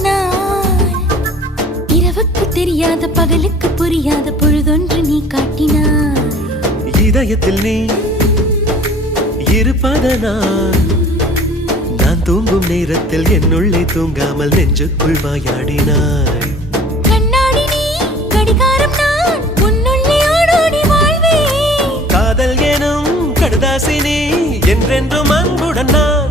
நாள் இரவுக்கு தெரியாத பகலுக்கு புரியாத பொழுதொன்று நீ காட்டினாய் இதயத்தில் நீ இருப்பதனால் நான் தூங்கும் நேரத்தில் என்னுள்ளே தூங்காமல் நெஞ்சுக்குள் வாயாடினாய் கண்ணாடி நீ கடிகாரம் நான் உன்னுள்ளே ஓடோடி வாழ்வே காதல் எனும் கடுதாசி நீ என்றென்றும் அன்புடன் நான்